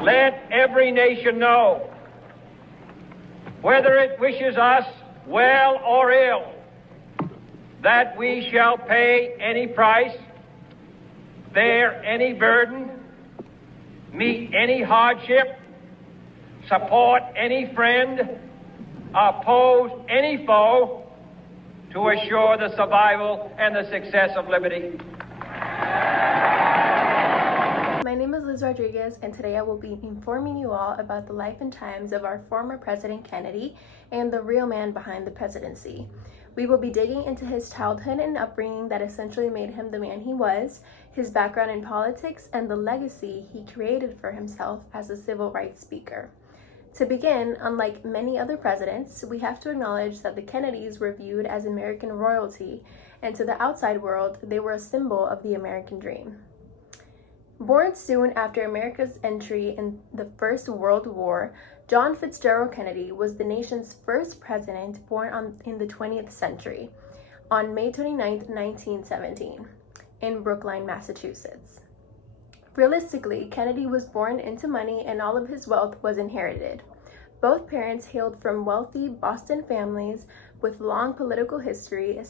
Let every nation know, whether it wishes us well or ill, that we shall pay any price, bear any burden, meet any hardship, support any friend, oppose any foe, to assure the survival and the success of liberty. My name is Liz Rodriguez, and today I will be informing you all about the life and times of our former President Kennedy and the real man behind the presidency. We will be digging into his childhood and upbringing that essentially made him the man he was, his background in politics, and the legacy he created for himself as a civil rights speaker. To begin, unlike many other presidents, we have to acknowledge that the Kennedys were viewed as American royalty, and to the outside world, they were a symbol of the American dream. Born soon after America's entry in the First World War, John Fitzgerald Kennedy was the nation's first president born in the 20th century, on May 29, 1917, in Brookline, Massachusetts. Realistically, Kennedy was born into money and all of his wealth was inherited. Both parents hailed from wealthy Boston families with long political history,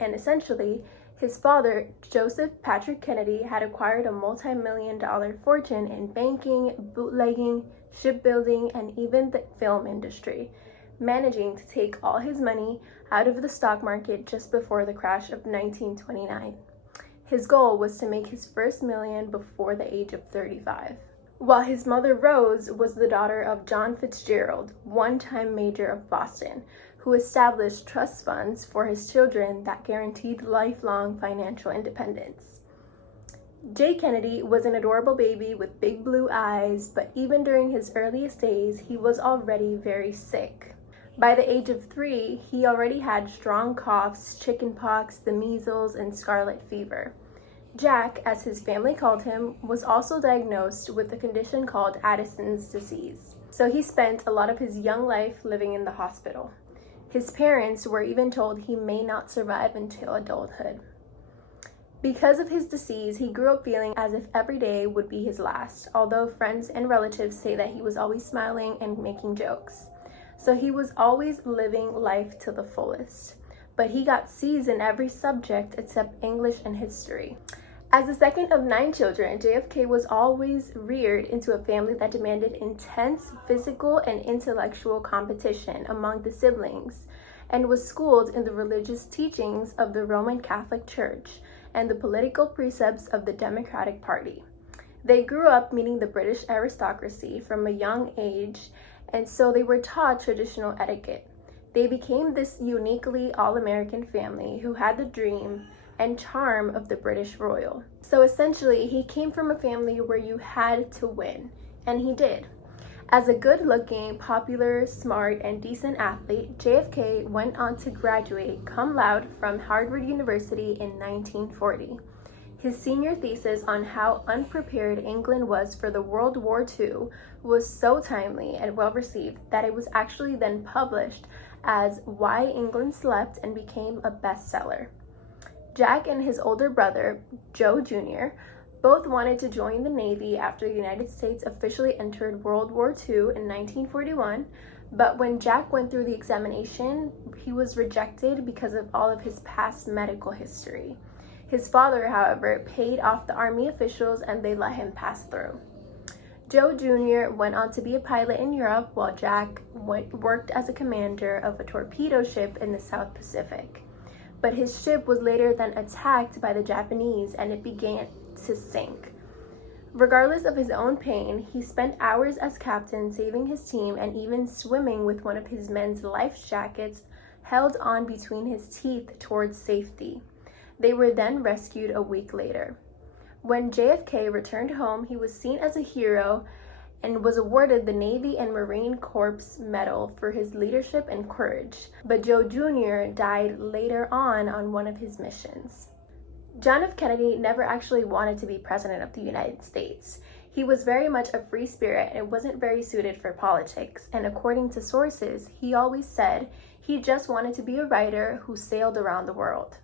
and essentially, his father, Joseph Patrick Kennedy, had acquired a multi-million-dollar fortune in banking, bootlegging, shipbuilding, and even the film industry, managing to take all his money out of the stock market just before the crash of 1929. His goal was to make his first million before the age of 35. While his mother, Rose, was the daughter of John Fitzgerald, one-time mayor of Boston, who established trust funds for his children that guaranteed lifelong financial independence. Jay Kennedy was an adorable baby with big blue eyes, but even during his earliest days, he was already very sick. By the age of 3, he already had strong coughs, chickenpox, the measles, and scarlet fever. Jack, as his family called him, was also diagnosed with a condition called Addison's disease, so he spent a lot of his young life living in the hospital. His parents were even told he may not survive until adulthood. Because of his disease, he grew up feeling as if every day would be his last, although friends and relatives say that he was always smiling and making jokes. So he was always living life to the fullest. But he got C's in every subject except English and history. As the second of 9 children, JFK was always reared into a family that demanded intense physical and intellectual competition among the siblings, and was schooled in the religious teachings of the Roman Catholic Church and the political precepts of the Democratic Party. They grew up meeting the British aristocracy from a young age, and so they were taught traditional etiquette. They became this uniquely all-American family who had the dream and charm of the British royal. So essentially, he came from a family where you had to win, and he did. As a good-looking, popular, smart, and decent athlete, JFK went on to graduate cum laude from Harvard University in 1940. His senior thesis on how unprepared England was for the World War II was so timely and well-received that it was actually then published as Why England Slept and became a bestseller. Jack and his older brother, Joe Jr., both wanted to join the Navy after the United States officially entered World War II in 1941, but when Jack went through the examination, he was rejected because of all of his past medical history. His father, however, paid off the Army officials and they let him pass through. Joe Jr. went on to be a pilot in Europe while Jack worked as a commander of a torpedo ship in the South Pacific. But his ship was later then attacked by the Japanese and it began to sink. Regardless of his own pain, he spent hours as captain saving his team and even swimming with one of his men's life jackets held on between his teeth towards safety. They were then rescued a week later. When JFK returned home, he was seen as a hero and was awarded the Navy and Marine Corps Medal for his leadership and courage. But Joe Jr. died later on one of his missions. John F. Kennedy never actually wanted to be president of the United States. He was very much a free spirit and wasn't very suited for politics, and according to sources, he always said he just wanted to be a writer who sailed around the world.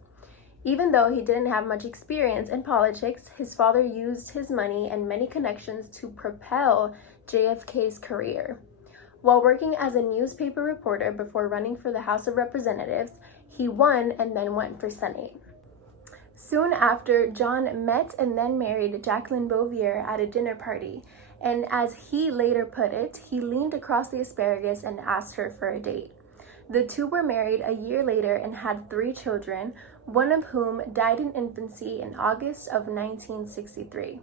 Even though he didn't have much experience in politics, his father used his money and many connections to propel JFK's career. While working as a newspaper reporter before running for the House of Representatives, he won and then went for Senate. Soon after, John met and then married Jacqueline Bouvier at a dinner party, and as he later put it, he leaned across the asparagus and asked her for a date. The two were married a year later and had 3 children, one of whom died in infancy in August of 1963.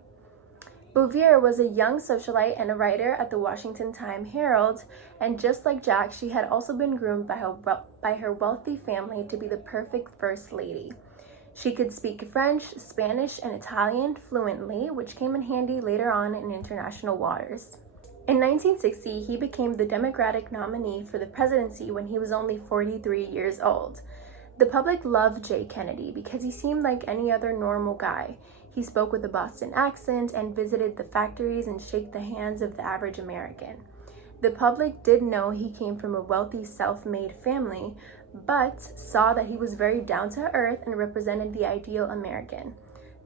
Bouvier was a young socialite and a writer at the Washington Times-Herald, and just like Jack, she had also been groomed by her wealthy family to be the perfect first lady. She could speak French, Spanish, and Italian fluently, which came in handy later on in international waters. In 1960, he became the Democratic nominee for the presidency when he was only 43 years old. The public loved J. Kennedy because he seemed like any other normal guy. He spoke with a Boston accent and visited the factories and shook the hands of the average American. The public did know he came from a wealthy, self-made family, but saw that he was very down-to-earth and represented the ideal American.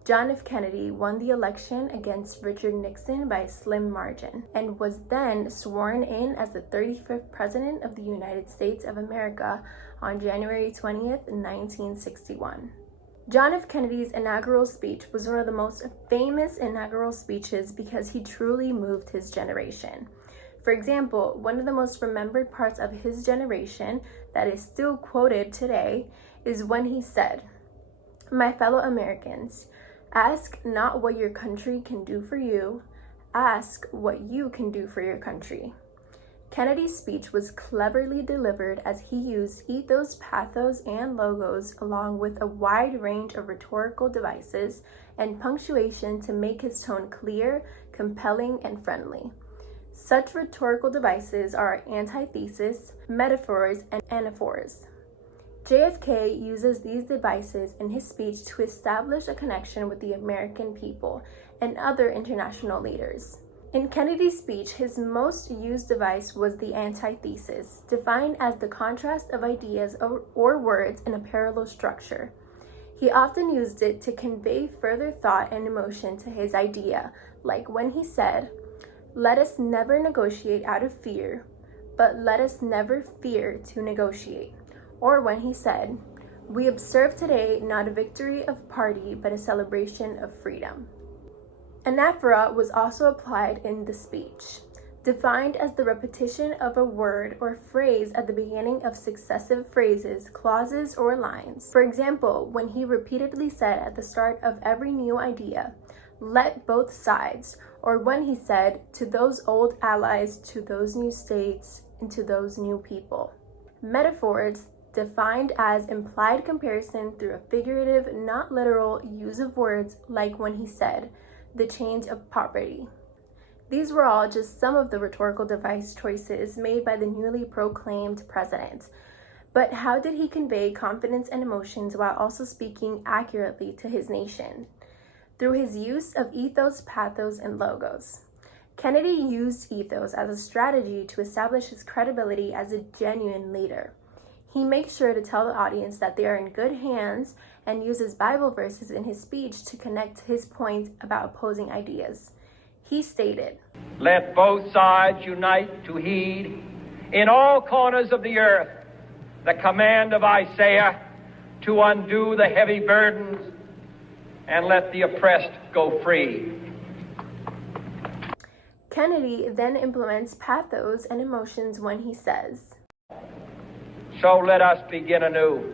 John F. Kennedy won the election against Richard Nixon by a slim margin and was then sworn in as the 35th President of the United States of America on January 20th, 1961. John F. Kennedy's inaugural speech was one of the most famous inaugural speeches because he truly moved his generation. For example, one of the most remembered parts of his generation that is still quoted today is when he said, "My fellow Americans, ask not what your country can do for you, ask what you can do for your country." Kennedy's speech was cleverly delivered as he used ethos, pathos, and logos along with a wide range of rhetorical devices and punctuation to make his tone clear, compelling, and friendly. Such rhetorical devices are antithesis, metaphors, and anaphors. JFK uses these devices in his speech to establish a connection with the American people and other international leaders. In Kennedy's speech, his most used device was the antithesis, defined as the contrast of ideas or words in a parallel structure. He often used it to convey further thought and emotion to his idea, like when he said, "Let us never negotiate out of fear, but let us never fear to negotiate." Or when he said, "We observe today not a victory of party, but a celebration of freedom." Anaphora was also applied in the speech, defined as the repetition of a word or phrase at the beginning of successive phrases, clauses, or lines. For example, when he repeatedly said at the start of every new idea, "Let both sides," or when he said, "To those old allies, to those new states, and to those new people." Metaphors, defined as implied comparison through a figurative, not literal use of words, like when he said, "The change of property." These were all just some of the rhetorical device choices made by the newly proclaimed president. But how did he convey confidence and emotions while also speaking accurately to his nation? Through his use of ethos, pathos, and logos. Kennedy used ethos as a strategy to establish his credibility as a genuine leader. He makes sure to tell the audience that they are in good hands and uses Bible verses in his speech to connect his point about opposing ideas. He stated, "Let both sides unite to heed in all corners of the earth the command of Isaiah to undo the heavy burdens and let the oppressed go free." Kennedy then implements pathos and emotions when he says, "So let us begin anew,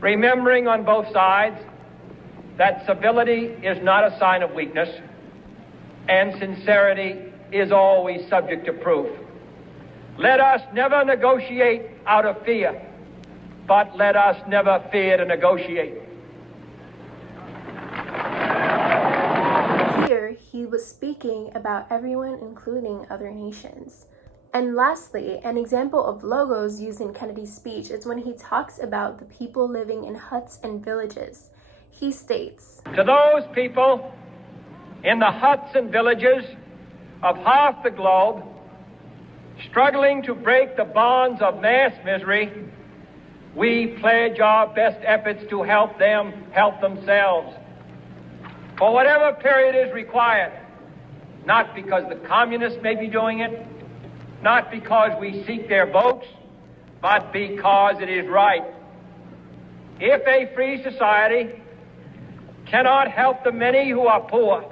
remembering on both sides that civility is not a sign of weakness, and sincerity is always subject to proof. Let us never negotiate out of fear, but let us never fear to negotiate." Here, he was speaking about everyone, including other nations. And lastly, an example of logos used in Kennedy's speech is when he talks about the people living in huts and villages. He states, "To those people in the huts and villages of half the globe, struggling to break the bonds of mass misery, we pledge our best efforts to help them help themselves. For whatever period is required, not because the communists may be doing it, not because we seek their votes, but because it is right. If a free society cannot help the many who are poor,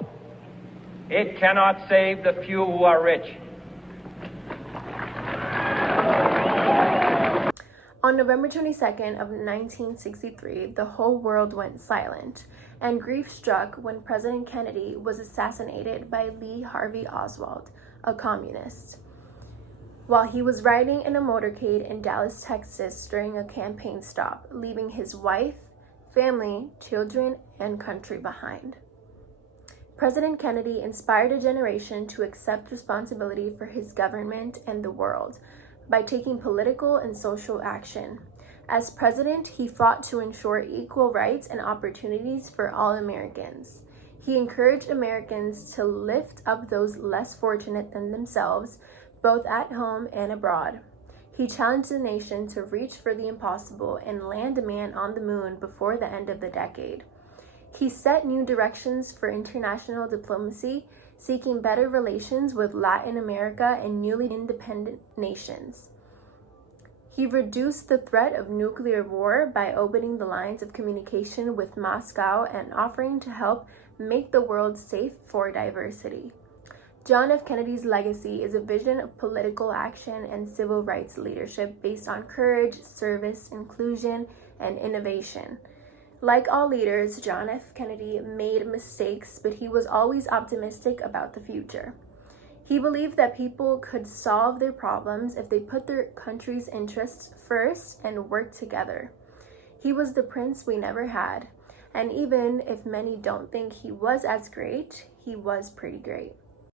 it cannot save the few who are rich. On November 22nd of 1963, the whole world went silent, and grief struck when President Kennedy was assassinated by Lee Harvey Oswald, a communist, while he was riding in a motorcade in Dallas, Texas during a campaign stop, leaving his wife, family, children, and country behind. President Kennedy inspired a generation to accept responsibility for his government and the world by taking political and social action. As president, he fought to ensure equal rights and opportunities for all Americans. He encouraged Americans to lift up those less fortunate than themselves, both at home and abroad. He challenged the nation to reach for the impossible and land a man on the moon before the end of the decade. He set new directions for international diplomacy, seeking better relations with Latin America and newly independent nations. He reduced the threat of nuclear war by opening the lines of communication with Moscow and offering to help make the world safe for diversity. John F. Kennedy's legacy is a vision of political action and civil rights leadership based on courage, service, inclusion, and innovation. Like all leaders, John F. Kennedy made mistakes, but he was always optimistic about the future. He believed that people could solve their problems if they put their country's interests first and worked together. He was the prince we never had, and even if many don't think he was as great, he was pretty great.